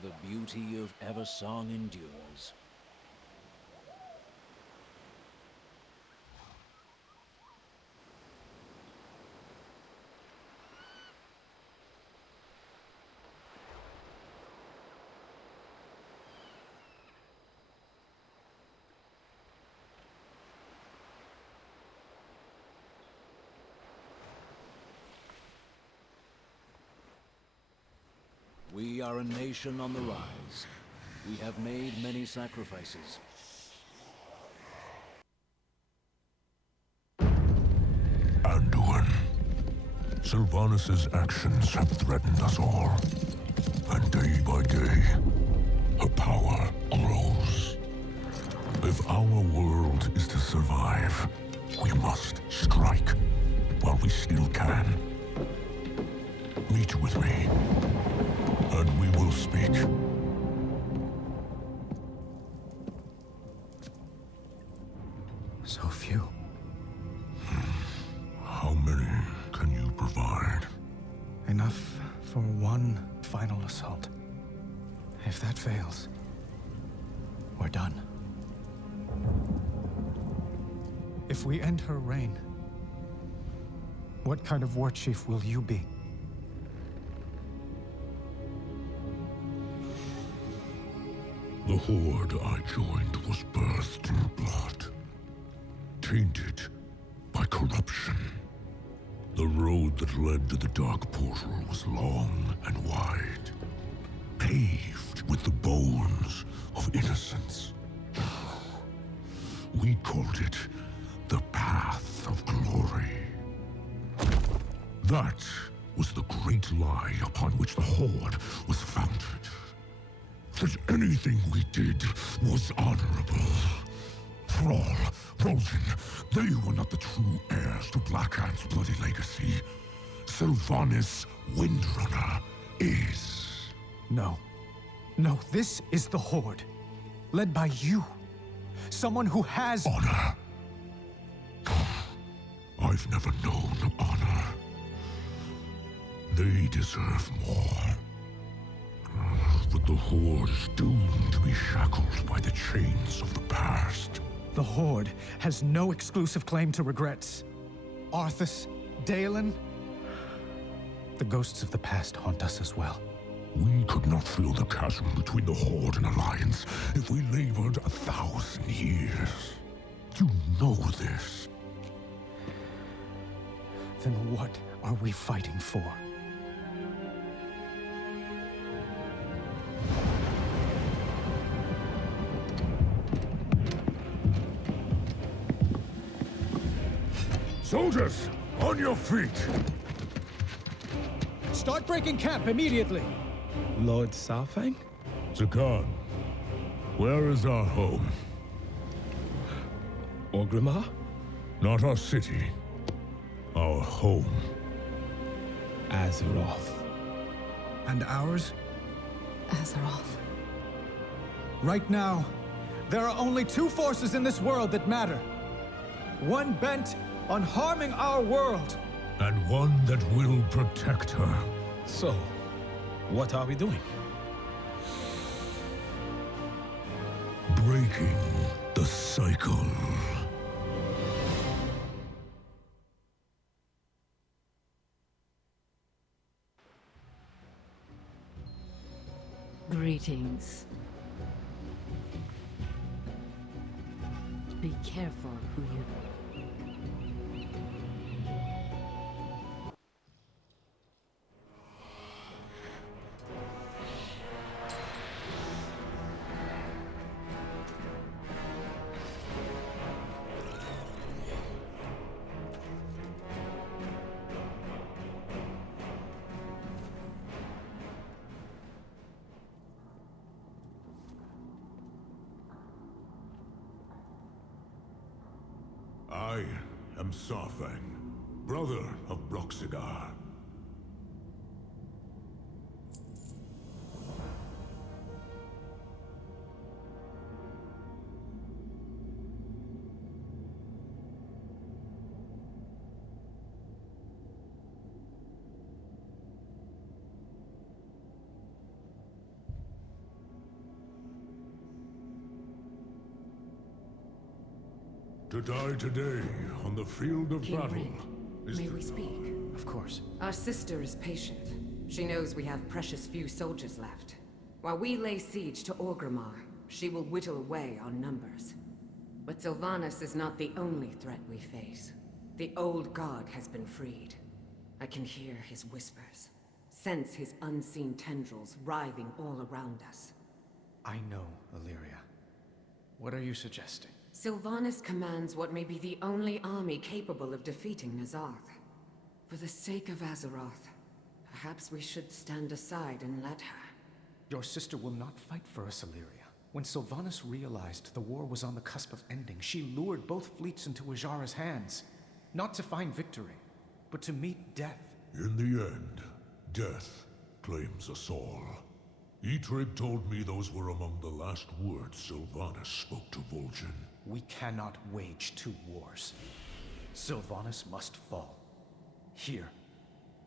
The beauty of Eversong endures. We are a nation on the rise. We have made many sacrifices. Anduin. Sylvanas' actions have threatened us all. And day by day, her power grows. If our world is to survive, we must strike while we still can. Meet with me, and we will speak. So few. How many can you provide? Enough for one final assault. If that fails, we're done. If we end her reign, what kind of war chief will you be? The horde I joined was birthed in blood, tainted by corruption. The road that led to the Dark Portal was long and wide, paved with the bones of innocence. We called it the Path of Glory. That was the great lie upon which the Horde was founded. That anything we did was honorable. Thrall, Rosen, they were not the true heirs to Blackhand's bloody legacy. Sylvanas Windrunner is. No. No, this is the Horde. Led by you. Someone who has Honor. I've never known honor. They deserve more. But the Horde is doomed to be shackled by the chains of the past. The Horde has no exclusive claim to regrets. Arthas, Dalen, the ghosts of the past haunt us as well. We could not fill the chasm between the Horde and Alliance if we labored 1,000 years. You know this. Then what are we fighting for? Soldiers, on your feet! Start breaking camp immediately! Lord Sarfang? Zakan, where is our home? Orgrimmar? Not our city. Our home. Azeroth. And ours? Azeroth. Right now, there are only two forces in this world that matter. One bent on harming our world. And one that will protect her. So, what are we doing? Breaking the cycle. Greetings. Be careful who you... I am Sarfang, brother of Broxigar. To die today on the field of King battle Ring, is may the... we speak? Of course. Our sister is patient. She knows we have precious few soldiers left. While we lay siege to Orgrimmar, she will whittle away our numbers. But Sylvanas is not the only threat we face. The old god has been freed. I can hear his whispers, sense his unseen tendrils writhing all around us. I know, Illyria. What are you suggesting? Sylvanas commands what may be the only army capable of defeating N'Zarth. For the sake of Azeroth, perhaps we should stand aside and let her. Your sister will not fight for us, Illyria. When Sylvanas realized the war was on the cusp of ending, she lured both fleets into Ajara's hands. Not to find victory, but to meet death. In the end, death claims us all. Eitrig told me those were among the last words Sylvanas spoke to Vol'jin. We cannot wage two wars. Sylvanas must fall. Here.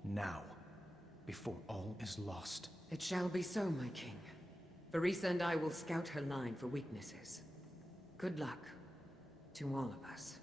Now. Before all is lost. It shall be so, my king. Varisa and I will scout her line for weaknesses. Good luck to all of us.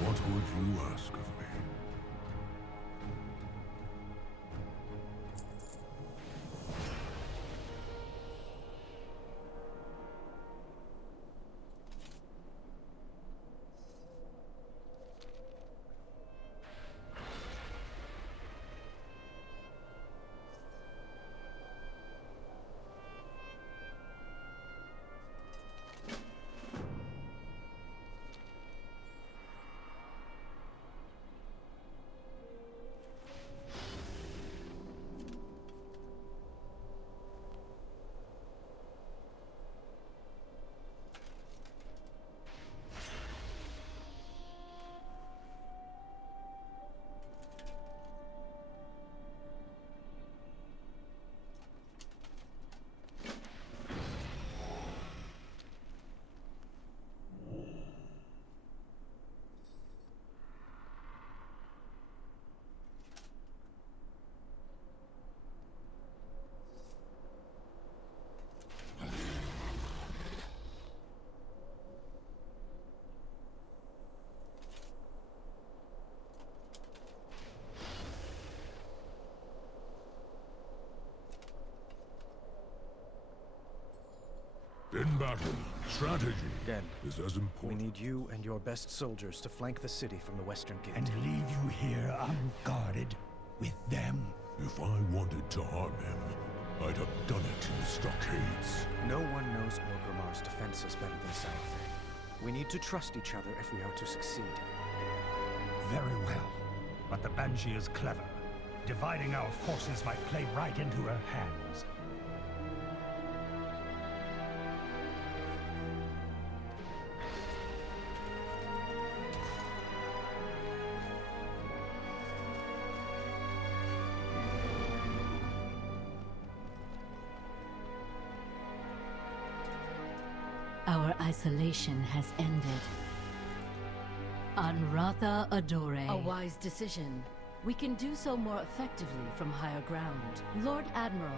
What would you ask of me? In battle, strategy Den, is as we important. need you and your best soldiers to flank the city from the western gate. And leave you here unguarded with them? If I wanted to harm him, I'd have done it in the stockades. No one knows Orgrimmar's defenses better than Saurfang. We need to trust each other if we are to succeed. Very well. But the Banshee is clever. Dividing our forces might play right into her hands. Our isolation has ended. Anratha Adore. A wise decision. We can do so more effectively from higher ground. Lord Admiral,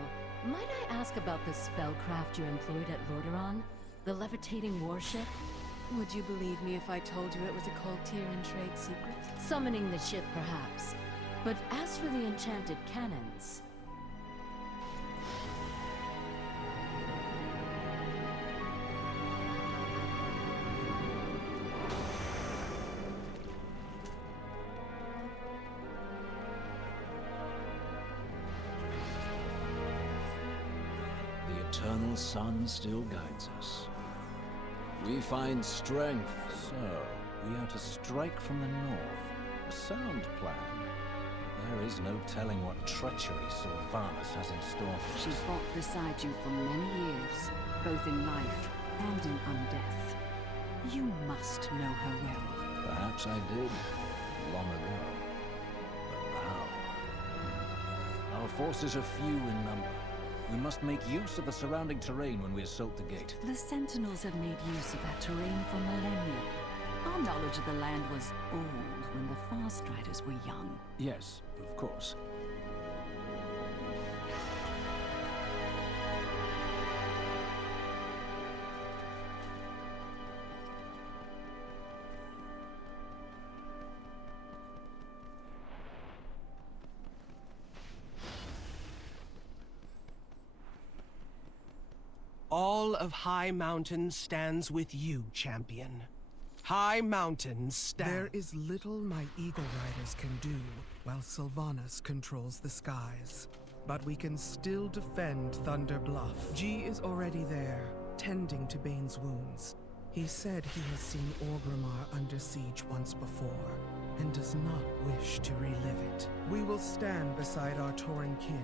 might I ask about the spellcraft you employed at Lordaeron? The levitating warship? Would you believe me if I told you it was a Coltiran trade secret? Summoning the ship, perhaps. But as for the enchanted cannons... The eternal sun still guides us. We find strength. So, we are to strike from the north. A sound plan. There is no telling what treachery Sylvanas has in store for us. She fought beside you for many years, both in life and in undeath. You must know her well. Perhaps I did, long ago. But now... Our forces are few in number. We must make use of the surrounding terrain when we assault the gate. The Sentinels have made use of that terrain for millennia. Our knowledge of the land was old when the Farstriders were young. Yes, of course. All of High Mountain stands with you, champion. High Mountain stands. There is little my Eagle Riders can do while Sylvanas controls the skies. But we can still defend Thunder Bluff. G is already there, tending to Bane's wounds. He said he has seen Orgrimmar under siege once before, and does not wish to relive it. We will stand beside our Tauren kin,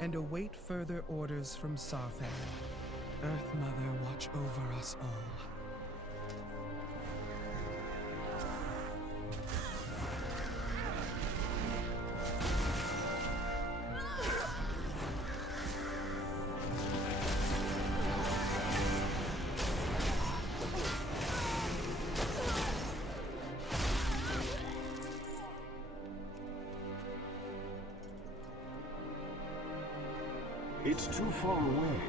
and await further orders from Saurfang. Earth Mother, watch over us all. It's too far away.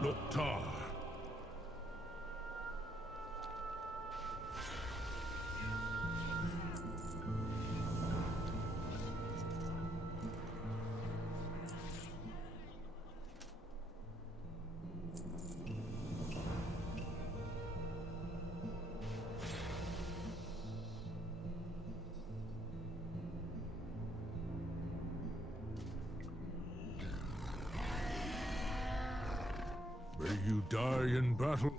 Loktar. May you die in battle.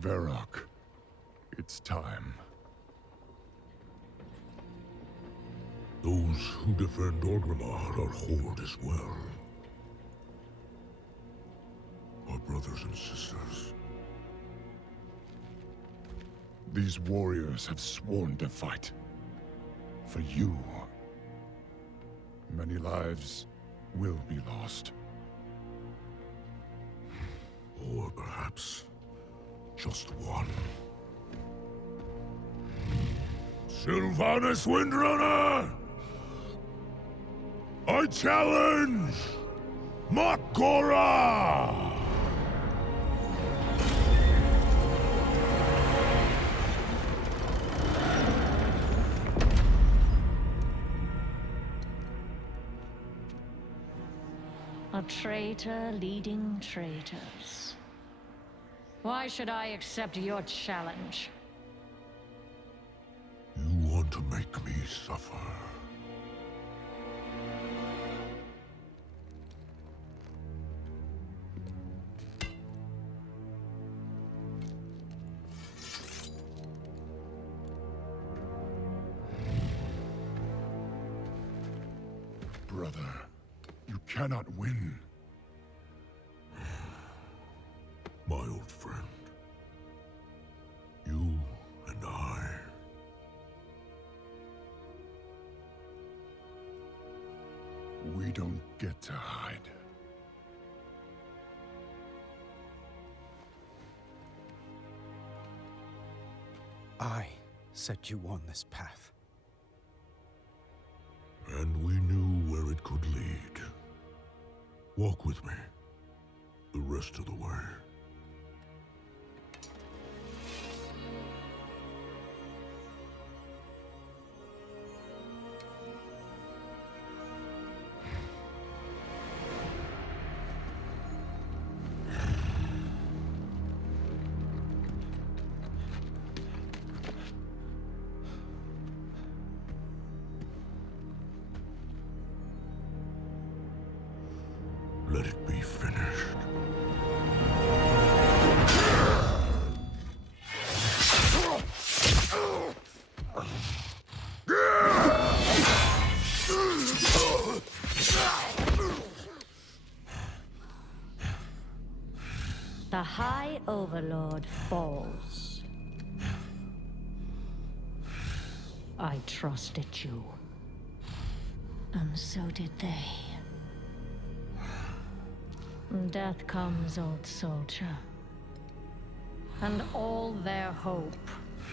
Varrock, it's time. Those who defend Orgrimmar are Horde as well. Our brothers and sisters. These warriors have sworn to fight. For you. Many lives will be lost. Or perhaps just one. Sylvanas Windrunner! I challenge Makora! A traitor leading traitors. Why should I accept your challenge? You want to make me suffer. Brother, you cannot win. My old friend. You and I. We don't get to hide. I set you on this path. And we knew where it could lead. Walk with me. The rest of the way. Let it be finished. The High Overlord falls. I trusted you. And so did they. Death comes, old soldier. And all their hope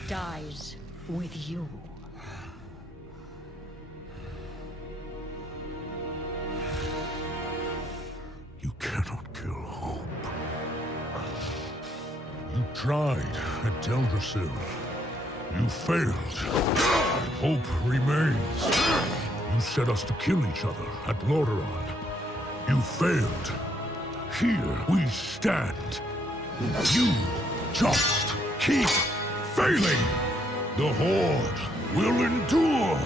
dies with you. You cannot kill hope. You tried at Teldrassil. You failed. Hope remains. You set us to kill each other at Lordaeron. You failed. Here we stand. You just keep failing. The Horde will endure.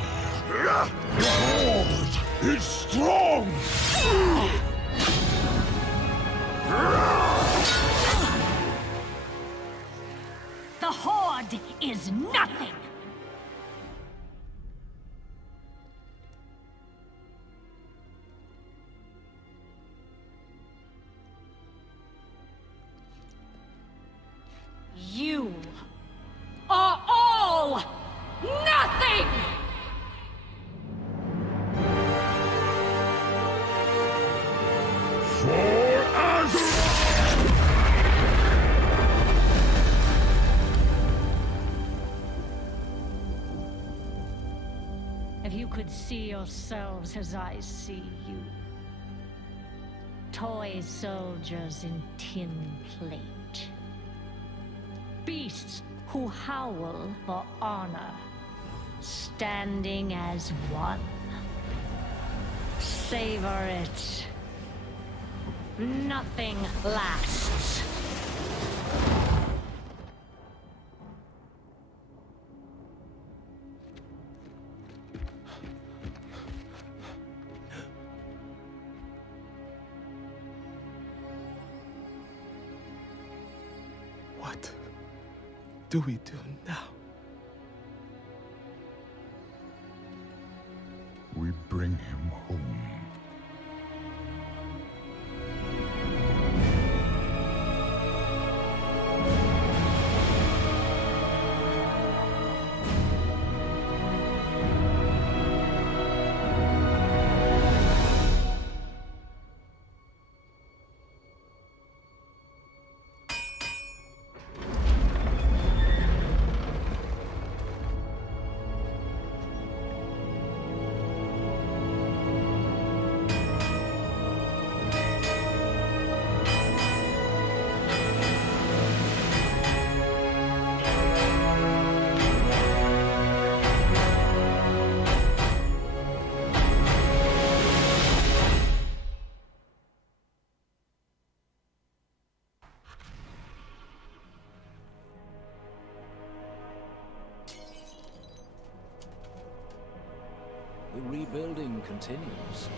The Horde is strong. The Horde is nothing. you could see yourselves as I see you. Toy soldiers in tin plate. Beasts who howl for honor, standing as one. Savor it. Nothing lasts. What do we do now? We bring him home. The rebuilding continues.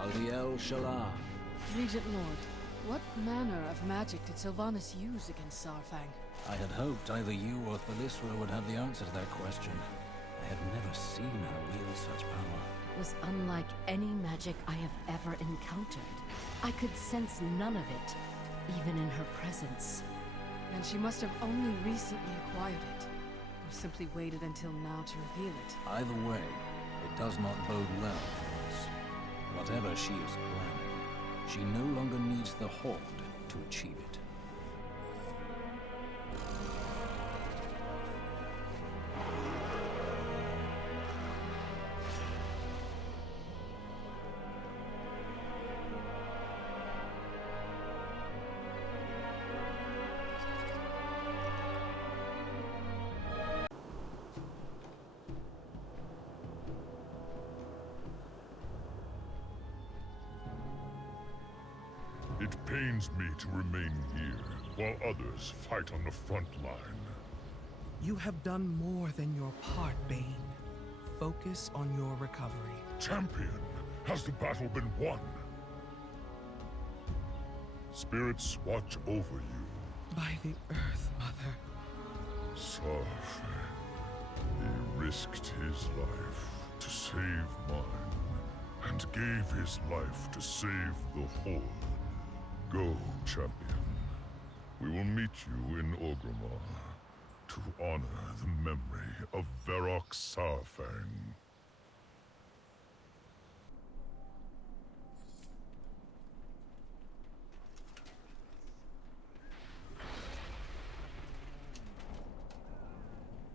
Aldiel Shalar. Regent Lord, what manner of magic did Sylvanas use against Sarfang? I had hoped either you or Thalisra would have the answer to that question. I have never seen her wield such power. It was unlike any magic I have ever encountered. I could sense none of it, even in her presence. And she must have only recently acquired it, or simply waited until now to reveal it. Either way, it does not bode well for us. Whatever she is planning, she no longer needs the Horde to achieve it. It pains me to remain here, while others fight on the front line. You have done more than your part, Bane. Focus on your recovery. Champion, has the battle been won? Spirits watch over you. By the Earth, Mother. Sarfang. He risked his life to save mine, and gave his life to save the Horde. Go, champion. We will meet you in Orgrimmar to honor the memory of Varrock Sarfang.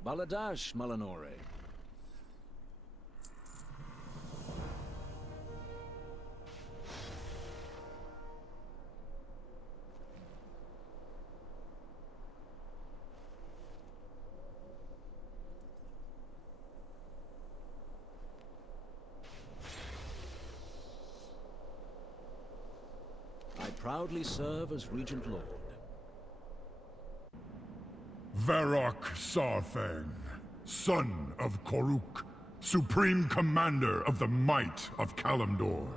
Baladash, Malanore. I proudly serve as Regent Lord. Varrock Sarfang, son of Koruk, Supreme Commander of the Might of Kalimdor,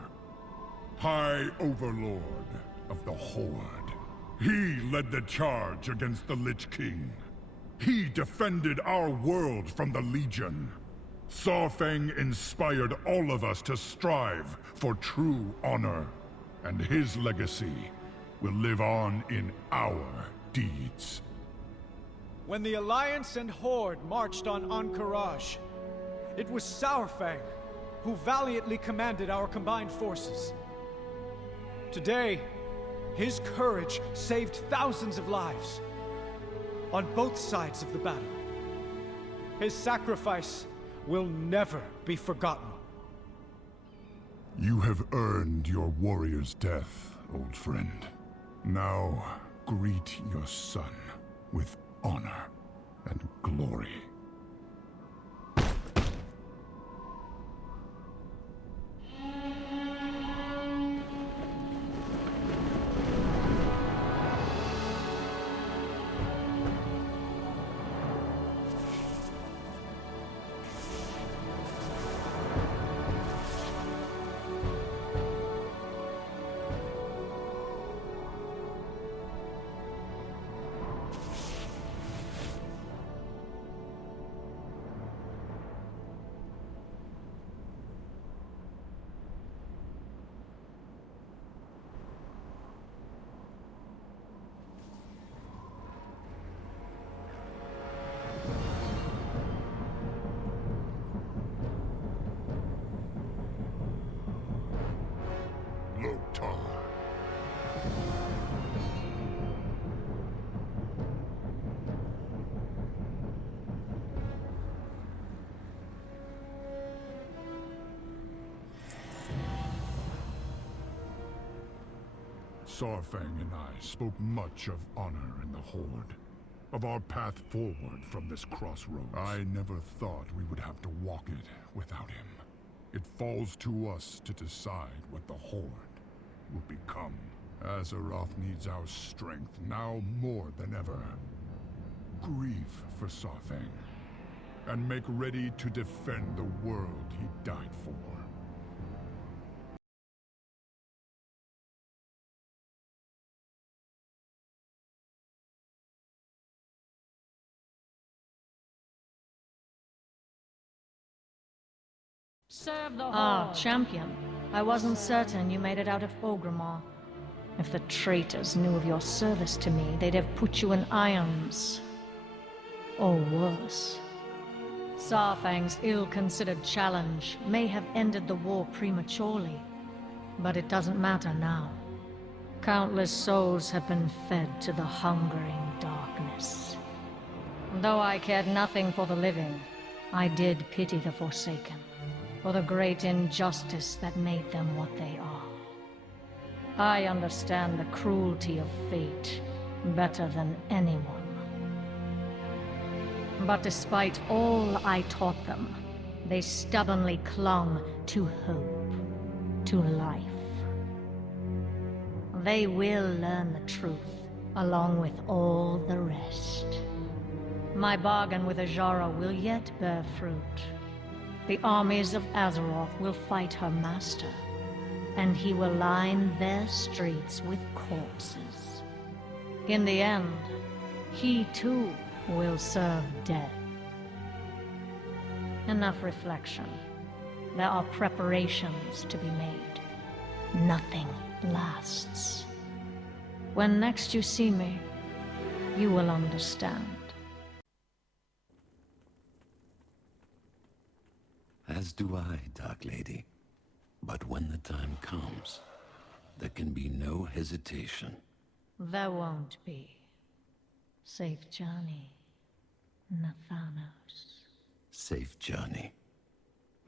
High Overlord of the Horde. He led the charge against the Lich King. He defended our world from the Legion. Sarfang inspired all of us to strive for true honor, and his legacy will live on in our deeds. When the Alliance and Horde marched on Ahn'Qiraj, it was Saurfang who valiantly commanded our combined forces. Today, his courage saved thousands of lives on both sides of the battle. His sacrifice will never be forgotten. You have earned your warrior's death, old friend. Now, greet your son with honor and glory. Sarfang and I spoke much of honor in the Horde, of our path forward from this crossroads. I never thought we would have to walk it without him. It falls to us to decide what the Horde will become. Azeroth needs our strength now more than ever. Grieve for Sarfang, and make ready to defend the world he died for. Champion. I wasn't certain you made it out of Orgrimmar. If the traitors knew of your service to me, they'd have put you in irons. Or worse. Sarfang's ill-considered challenge may have ended the war prematurely, but it doesn't matter now. Countless souls have been fed to the hungering darkness. Though I cared nothing for the living, I did pity the Forsaken, for the great injustice that made them what they are. I understand the cruelty of fate better than anyone. But despite all I taught them, they stubbornly clung to hope, to life. They will learn the truth, along with all the rest. My bargain with Azshara will yet bear fruit. The armies of Azeroth will fight her master, and he will line their streets with corpses. In the end, he too will serve death. Enough reflection. There are preparations to be made. Nothing lasts. When next you see me, you will understand. As do I, Dark Lady. But when the time comes, there can be no hesitation. There won't be. Safe journey, Nathanos. Safe journey,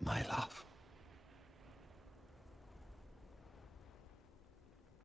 my love.